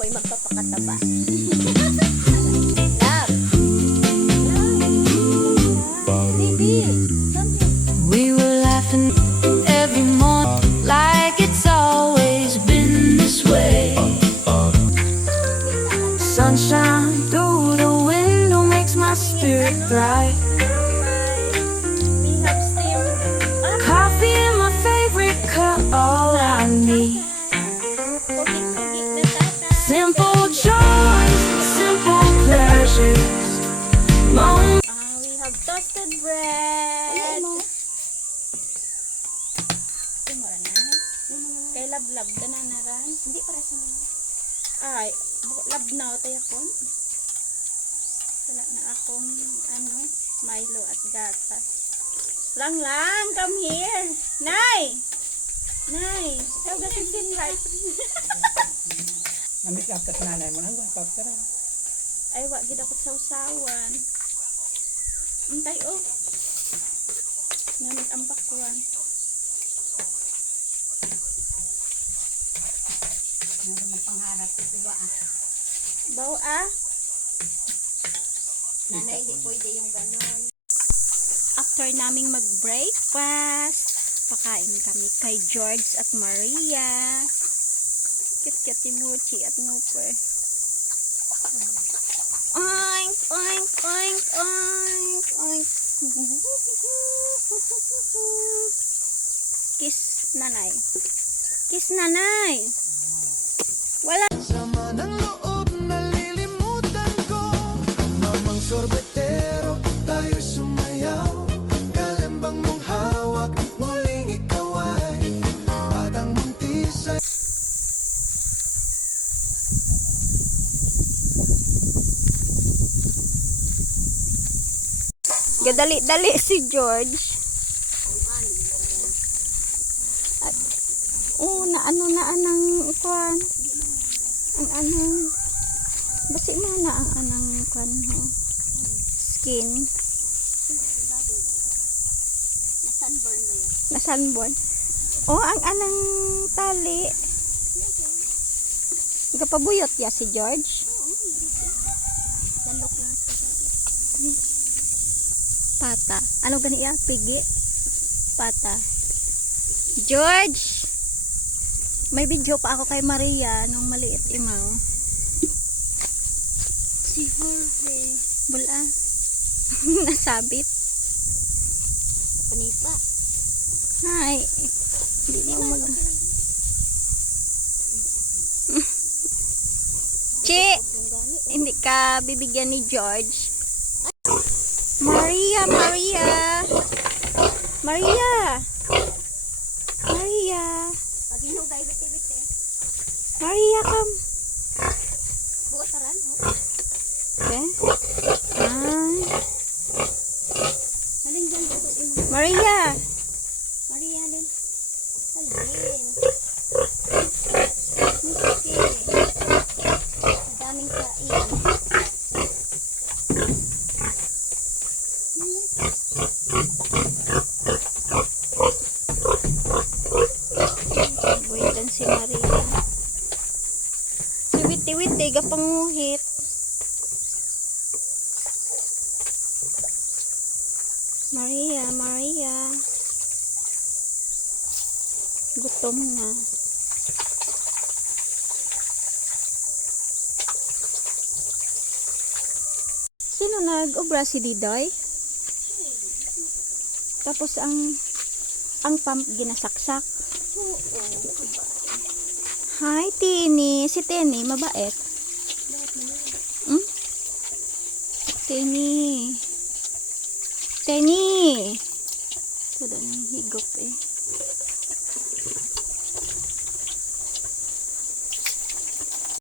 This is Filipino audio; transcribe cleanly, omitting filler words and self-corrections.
ako'y magpapakataba. Love. Baby. We were laughing every morning like it's always been this way. Sunshine through the window makes my spirit bright. We have steam. Coffee in my favorite cup, all I need. Puging-pugi na tata. Simple joys, simple pleasures. Moments. We have toasted bread. Ito mo rin na. Kay lab-lab na naran. Hindi para sa mga. Ay, lab na o tayo kon. Wala na akong Milo at gatas. Lang, come here. Nay! Nay, ikaw gasin right. Namit lang sa nanay mo nang wapap tara. Ay, wag gid ako sausawan. Untay oh. Namit ang pakuan. Ang pangharap ko ba Baw ah. Nanay, di pwede yung ganon. After naming mag-breakfast, pakain kami kay George at Maria. Kit-kit ni Mochi at Nooper. Oink, oink, oink, oink, oink. Kiss nanay. Kiss nanay. Wala. Sama ng loob, nalilimutan ko. Mamang sorbetero, tayo sumayaw. Kalembang mong hawak, muling ikaw ay batang buntis ay Gadali-dali si George. At, na anang kwan. Ang anang basi mo na ang anang kwan ho. Skin. Na-sunburn ba yan? Na-sunburn. Ang anang tali. Kapabuyot ya si George. Dalok lang pata. Ano gani ya? Pigi? Pata. George! May video pa ako kay Maria nung maliit imaw. Si Jorge. Bula. Nasabit. Panipa. Hi. Hindi mo mag... Chi! Hindi ka bibigyan ni George. Maria, Maria. Maria. Maria. Maria, come. Okay. Maria. Maria din. Alin. Daming kain. Buwitan si Maria. Si Witi-Witi, gapanguhit. Maria, Maria. Gutom na. Sino nag-obra si Didoy? Tapos ang pump ginasaksak. Hi, Tini. Si Tini, mabait. Hmm? Tini. Tini. Ito na higop eh.